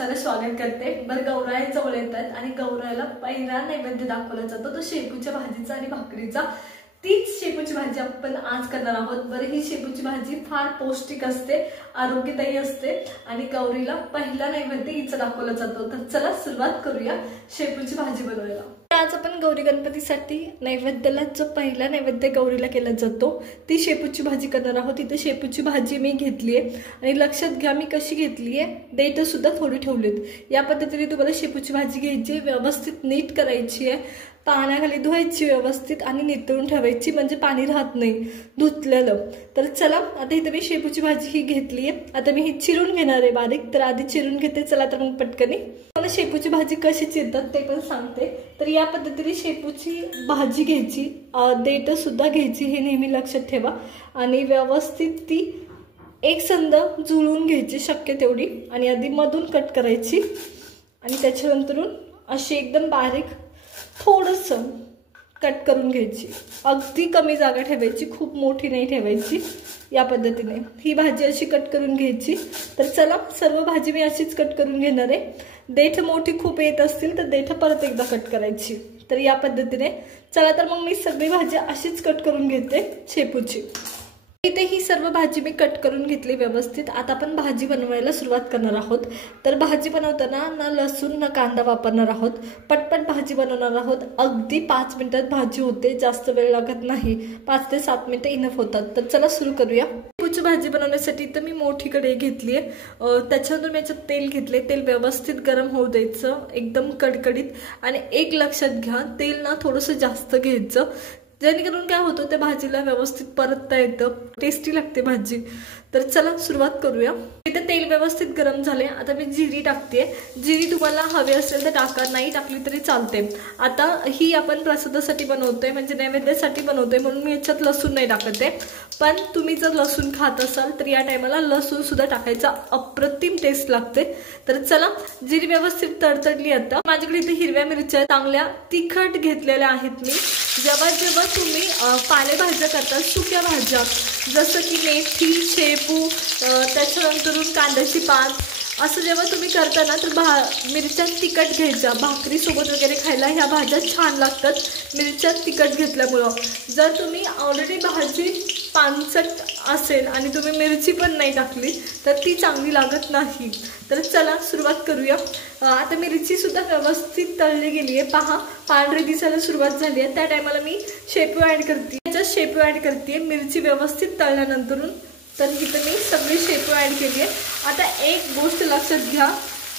सारं स्वागत करते। बरं, गौराई जवळ येतात आणि गौराईला पहिला नैवेद्य दाखवला जातो तो शेपूच्या भाजीचा आणि भाकरीचा। तीच शेपूची भाजी आपण आज करणार आहोत। बरं, ही शेपूची भाजी फार पौष्टिक असते, आरोग्यदायी असते आणि गौरीला पहिला नैवेद्य हिचा दाखवला जातो। तर चला सुरुवात करूया शेपूची भाजी बनवायला। आज आपण गौरी गणपतीसाठी नैवेद्याला जो पहिला नैवेद्य गौरीला केला जातो ती शेपूची भाजी करणार आहोत। इथे शेपूची भाजी मी घेतली आहे आणि लक्षात घ्या मी कशी घेतली आहे, देठ सुद्धा थोडी ठेवलीत। या पद्धतीने तुम्हाला शेपूची भाजी घ्यायची, व्यवस्थित नीट करायची आहे, पाण्याखाली धुवायची व्यवस्थित आणि नितळून ठेवायची, म्हणजे पाणी राहत नाही धुतलेलं। तर चला आता इथे मी शेपूची भाजी ही घेतली आहे। आता मी ही चिरून घेणार आहे बारीक, तर आधी चिरून घेते। चला तर मग पटकनी मला शेपूची भाजी कशी चिरतात ते पण सांगते। तर या पद्धतीने शेपूची भाजी घ्यायची, देठ सुद्धा घ्यायची, हे नेहमी लक्षात ठेवा आणि व्यवस्थित ती एकसंध जुळवून घ्यायची शक्य तेवढी आणि आधी मधून कट करायची आणि त्याच्यानंतरून अशी एकदम बारीक थोडंसं कट करून घ्यायची। अगदी कमी जागा ठेवायची, खूप मोठी नाही ठेवायची। या पद्धतीने ही भाजी अशी कट करून घ्यायची। तर चला सर्व भाजी मी अशीच कट करून घेणार आहे। देठ मोठी खूप येत असतील तर देठ परत एकदा कट करायची। तर या पद्धतीने चला तर मग मी सगळी भाजी अशीच कट करून घेते शेपूची। इथे ही सर्व भाजी मी कट करून घेतली व्यवस्थित। आता आपण भाजी बनवायला सुरुवात करणार आहोत। तर भाजी बनवताना ना लसूण ना कांदा वापरणार आहोत, पटपट भाजी बनवणार आहोत। अगदी 5 मिनिटात भाजी होते, जास्त वेळ लागत नाही, 5 ते 7 मिनिटं इनफ होतात। तर चला सुरू करूया। शेपूची भाजी बनवण्यासाठी तर मी मोठी कढई घेतली आहे, त्याच्यानंतर मी याच्यात तेल घेतले। तेल व्यवस्थित गरम होऊ द्यायचं, एकदम कडकडीत। आणि एक लक्षात घ्या, तेल ना थोडंसं जास्त घ्यायचं, जेणेकरून काय होतं त्या भाजीला व्यवस्थित परतता येतं, टेस्टी लागते भाजी। तर चला सुरुवात करूया। इथे तेल व्यवस्थित गरम झाले, आता मी जिरी टाकते। जिरी तुम्हाला हवी असेल तर टाका, नाही टाकली तरी चालते। आता ही आपण प्रसादासाठी बनवतोय, म्हणजे नैवेद्यासाठी बनवतोय, म्हणून मी याच्यात लसूण नाही टाकते। पण तुम्ही जर लसूण खात असाल तर या टायमाला लसूण सुद्धा टाकायचा, अप्रतिम टेस्ट लागते। तर चला जिरी व्यवस्थित तडतडली। आता माझ्याकडे इथे हिरव्या मिरच्या चांगल्या तिखट घेतलेल्या आहेत मी। जेव्हा जेव्हा तुम्ही पालेभाज्या करता, सुक्या भाज्या जसं की मेथी, शेपू, त्याच्यानंतरून कांद्याची पात, असं जेव्हा तुम्ही करता ना तर मिरच्या तिखट घ्यायच्या, भाकरीसोबत वगैरे खायला ह्या भाज्या छान लागतात मिरच्या तिखट घेतल्यामुळं। जर तुम्ही ऑलरेडी भाजी पानसट असेल आणि तुम्ही मिरची पण नाही टाकली तर ती चांगली लागत नाही। तर चला सुरुवात करूया। आता मिरची सुद्धा व्यवस्थित तळली गेली आहे, पहा पांढरी दिसायला सुरुवात झाली आहे। त्या टायमाला मी शेपू ॲड करते, त्याच्यात शेपू ॲड करते मिरची व्यवस्थित तळल्यानंतरून। तर इथं मी सगळी शेपू ॲड केली आहे। आता एक गोष्ट लक्षात घ्या,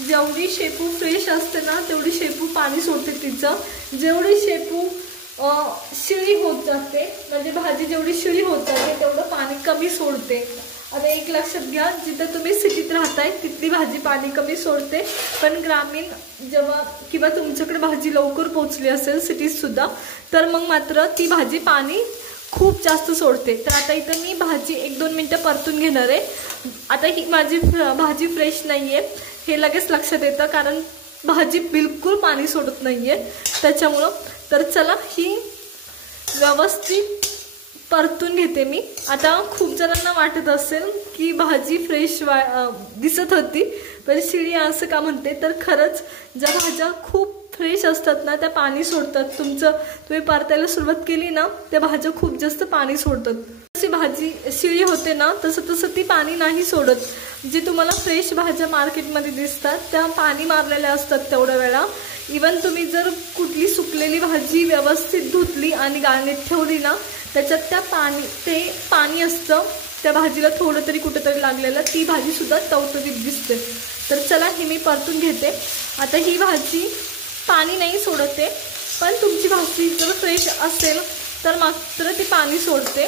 जेवढी शेपू फ्रेश असते ना तेवढी शेपू पाणी सोडते तिचं, जेवढी शेपू शिळी होत जाते, म्हणजे भाजी जेवढी शिळी होत जाते तेवढं पाणी कमी सोडते। आता एक लक्षात घ्या, जिथं तुम्ही सिटीत राहताय तिथली भाजी पाणी कमी सोडते, पण ग्रामीण जेव्हा किंवा तुमच्याकडे भाजी लवकर पोहोचली असेल सिटीत सुद्धा, तर मग मात्र ती भाजी पाणी खूप जास्त सोडते। तर आता इथं मी भाजी 1-2 मिनटं परतून घेणार आहे। आता ही माझी भाजी फ्रेश नाही आहे हे लगेच लक्षात येतं, कारण भाजी बिलकुल पाणी सोडत नाही आहे त्याच्यामुळं। तर चला ही व्यवस्थित परतून घेते मी। आता खूप जणांना वाटत असेल की भाजी फ्रेश दिसत होती पण शिळी असं का म्हणते, तर खरंच ज्या भाज्या खूप फ्रेश असतात ना त्या पाणी सोडतात। तुम्ही परतायला सुरुवात केली ना त्या भाज्या खूप जास्त पाणी सोडतात। जशी भाजी शिळी होते ना तसं ती पाणी नाही सोडत। जे तुम्हाला फ्रेश भाज्या मार्केटमध्ये दिसतात त्या पाणी मारलेल्या असतात तेवढ्या वेळा। इवन तुम्ही जर कुठली सुकलेली भाजी व्यवस्थित धुतली आणि गाळणीत ठेवली ना त्याच्यात ते पाणी असतं, त्या भाजीला थोडं तरी कुठेतरी लागलेलं, ती भाजी सुद्धा टवटवीत दिसते। तर चला ही मी परतून घेते। आता ही भाजी पाणी नाही सोडते, पण तुमची भाजी जर फ्रेश असेल तर मात्र ती पाणी सोडते।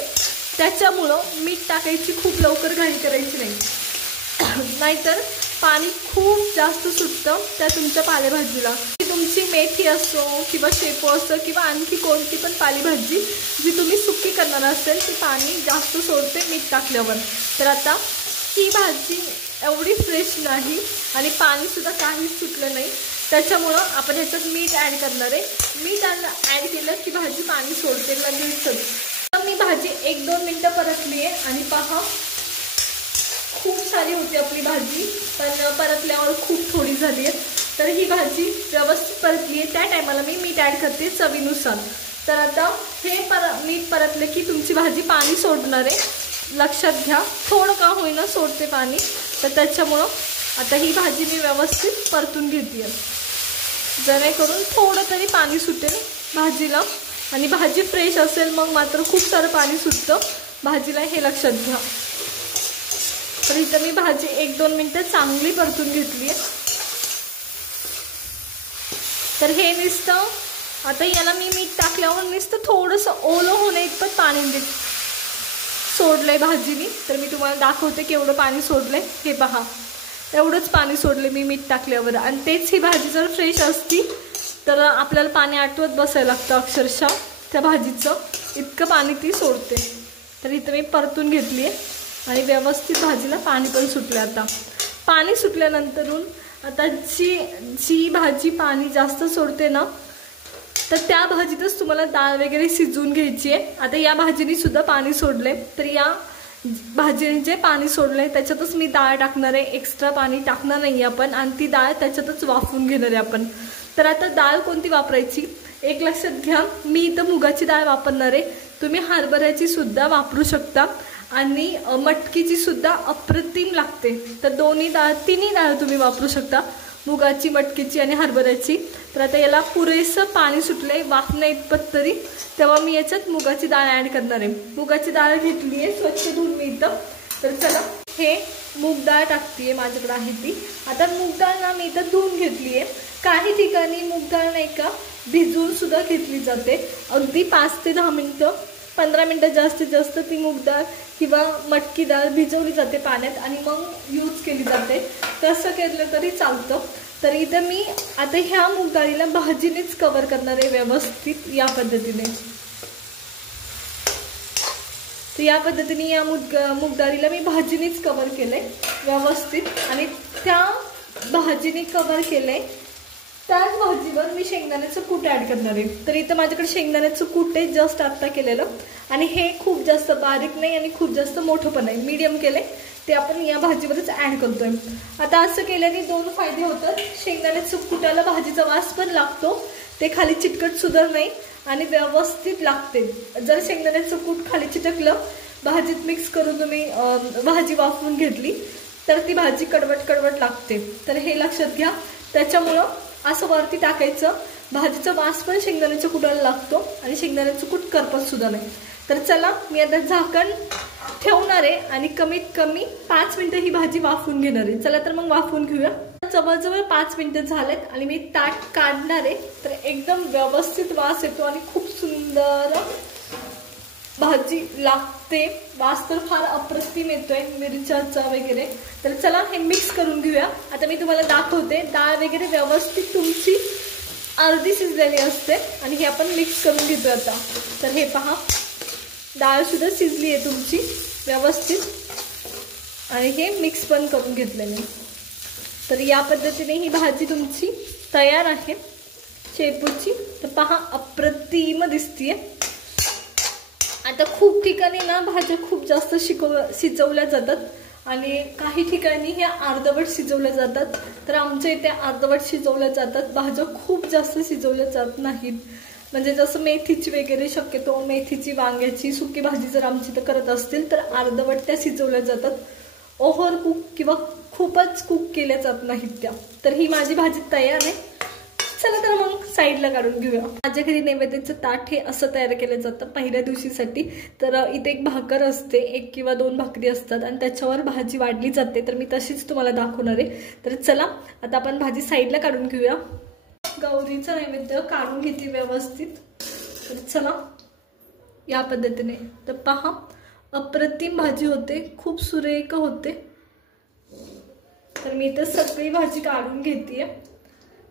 त्याच्यामुळं मीठ टाकायची खूप लवकर घाई करायची नाही, नाहीतर पाणी खूप जास्त सुटतं त्या तुमच्या पालेभाजीला। तुमची मेथी असो किंवा शेपू असो किंवा आणखी कोणती पण पालेभाजी जी तुम्ही सुकी करणार असेल ती पाणी जास्त सोडते मीठ टाकल्यावर। तर आता ही भाजी एवढी फ्रेश नाही आणि पाणीसुद्धा काहीच सुटलं नाही, त्याच्यामुळं आपण ह्याच्यात मीठ ॲड करणार आहे। मीठ ॲड केलं की भाजी पाणी सोडते लगेचच। तर मी भाजी 1-2 मिनटं परतली आहे आणि पहा खूप सारी होती आपली भाजी, पण परतल्यावर खूप थोडी झाली आहे. तर ही भाजी व्यवस्थित परतली आहे. त्या टायमाला मी मीठ ॲड करते चवीनुसार. तर आता हे मीठ परतले की तुमची भाजी पाणी सोडणार आहे, लक्षात घ्या. थोडं का होईना सोडते पाणी. तर त्याच्यामुळं आता ही भाजी मी व्यवस्थित परतून घेते आहे, जेणेकरून थोडं तरी पाणी सुटेल भाजीला. आणि भाजी फ्रेश असेल मग मात्र खूप सारं पाणी सुटतं भाजीला, हे लक्षात घ्या. तर इथं मी भाजी 1-2 मिनटं चांगली परतून घेतली आहे. तर हे नुसतं आता याला मी मीठ टाकल्यावर नुसतं थोडंसं ओलं होणे इतपत पाणी सोडलंय भाजीनी. तर मी तुम्हाला दाखवते केवढं पाणी सोडलंय. हे पहा, एवढंच पाणी सोडले मी मीठ टाकल्यावर. आणि तेच ही भाजी जर फ्रेश असती तर आपल्याला पाणी आटवत बसायला लागतं अक्षरशः त्या भाजीचं, इतकं पाणी ती सोडते. तर इथं मी परतून घेतली आहे आणि व्यवस्थित भाजीला पाणी पण सुटलं. आता पाणी सुटल्यानंतरून आता जी भाजी पाणी जास्त सोडते ना, तर त्या भाजीतच तुम्हाला डाळ वगैरे शिजवून घ्यायची आहे. आता या भाजीने सुद्धा पाणी सोडले, तर या भाजीने जे पाणी सोडलंय त्याच्यातच मी डाळ टाकणार आहे. एक्स्ट्रा पाणी टाकणार नाही आपण, आणि ती डाळ त्याच्यातच वाफवून घेणार आहे आपण. तर आता डाळ कोणती वापरायची एक लक्षात घ्या. मी इथं मुगाची डाळ वापरणार आहे. तुम्ही हरभऱ्याची सुद्धा वापरू शकता आणि मटकीची सुद्धा अप्रतिम लागते. तर तिन्ही डाळ तुम्ही वापरू शकता, मुगाची, मटकीची आणि हरभऱ्याची. तर आता याला पुरेसं पाणी सुटले वाफण्या इतपत तरी, तेव्हा मी याच्यात मुगाची डाळ ॲड करणार आहे. मुगाची डाळ घेतली आहे स्वच्छ धुवून मी इथं. तर चला हे मूग डाळ टाकते, माझ्याकडे आहे ती. आता मूग डाळ ना मी इथं धुवून घेतली आहे. काही ठिकाणी मूग डाळ नाही का भिजवून सुद्धा घेतली जाते. अगदी 5 ते 10 मिनटं, 15 मिनटं जास्तीत जास्त ती मूग डाळ किंवा मटकी डाळ भिजवली जाते पाण्यात आणि मग यूज केली जाते. तसं केलं तरी चालतं. तर इथं मी आता ह्या मूग डाळीला भाजीनेच कव्हर करणार आहे व्यवस्थित या पद्धतीने. तर या पद्धतीने या मूग डाळीला मी भाजीनेच कव्हर केलंय व्यवस्थित. आणि त्या भाजीने कव्हर केलंय त्याच भाजीवर मी शेंगदाण्याचं कूट ॲड करणार आहे. तर इथं माझ्याकडे शेंगदाण्याचं कूट आहे जस्ट आत्ता केलेलं. आणि हे खूप जास्त बारीक नाही आणि खूप जास्त मोठं पण नाही, मीडियम केलंय. ते आपण या भाजीवरच ॲड करतोय. आता असं केल्याने 2 फायदे होतात. शेंगदाण्याचं कुटाला भाजीचा वास पण लागतो, ते खाली चिटकट सुद्धा नाही आणि व्यवस्थित लागते. जर शेंगदाण्याचं कूट खाली चिटकलं, भाजीत मिक्स करून तुम्ही भाजी वाफवून घेतली तर ती भाजी कडवट लागते. तर हे लक्षात घ्या. त्याच्यामुळं असं वरती टाकायचं, भाजीचा वास पण शेंगदाण्याच्या कुटाला लागतो आणि शेंगदाण्याचं कूट करपत सुद्धा नाही. तर चला मी आता झाकण ठेवणार आहे आणि कमीत कमी 5 मिनिटं ही भाजी वाफवून घेणार आहे. चला तर मग वाफवून घेऊया. जवळजवळ 5 मिनिटं झालेत आणि मी ताट काढणार आहे. तर एकदम व्यवस्थित वास येतो आणि खूप सुंदर भाजी लागते. वास तर फार अप्रतिम येतोय मिरच्याचा वगैरे. तर चला हे मिक्स करून घेऊया. आता मी तुम्हाला दाखवते. डाळ वगैरे व्यवस्थित तुमची अर्धी शिजलेली असते आणि हे आपण मिक्स करून घेतोय आता. तर हे पहा, डाळ सुद्धा शिजली आहे तुमची व्यवस्थित आणि हे मिक्स पण करून घेतलं मी. तर या पद्धतीने ही भाजी तुमची तयार आहे शेपूची. तर पहा, अप्रतिम दिसतीये. आता खूप ठिकाणी ना भाज्या खूप जास्त शिजवल्या जातात आणि काही ठिकाणी ह्या अर्धवट शिजवल्या जातात. तर आमच्या इथे अर्धवट शिजवल्या जातात, भाज्या खूप जास्त शिजवल्या जात नाहीत. म्हणजे जसं मेथीची वगैरे, शक्यतो मेथीची, वांग्याची सुकी भाजी जर आमची तर करत असतील तर अर्धवट त्या शिजवल्या जातात. ओव्हर कुक किंवा खूपच कुक केल्या जात नाहीत त्या. तर ही माझी भाजी तयार आहे. चला तर मग साईडला काढून घेऊया. माझ्या घरी नैवेद्याचं ताट हे असं तयार केलं जातं पहिल्या दिवशीसाठी. तर इथे एक भाकर असते, 1 किंवा 2 भाकरी असतात आणि त्याच्यावर भाजी वाढली जाते. तर मी तशीच तुम्हाला दाखवणार आहे. तर चला आता आपण भाजी साईडला काढून घेऊया. गौरीचं नैवेद्य काढून घेते व्यवस्थित. तर चला या पद्धतीने. तर पहा, अप्रतिम भाजी होते, खूप सुरेख होते. तर मी इथं सगळी भाजी काढून घेते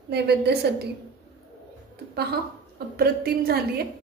नैवेद्यासाठी. तर पहा, अप्रतिम झाली आहे.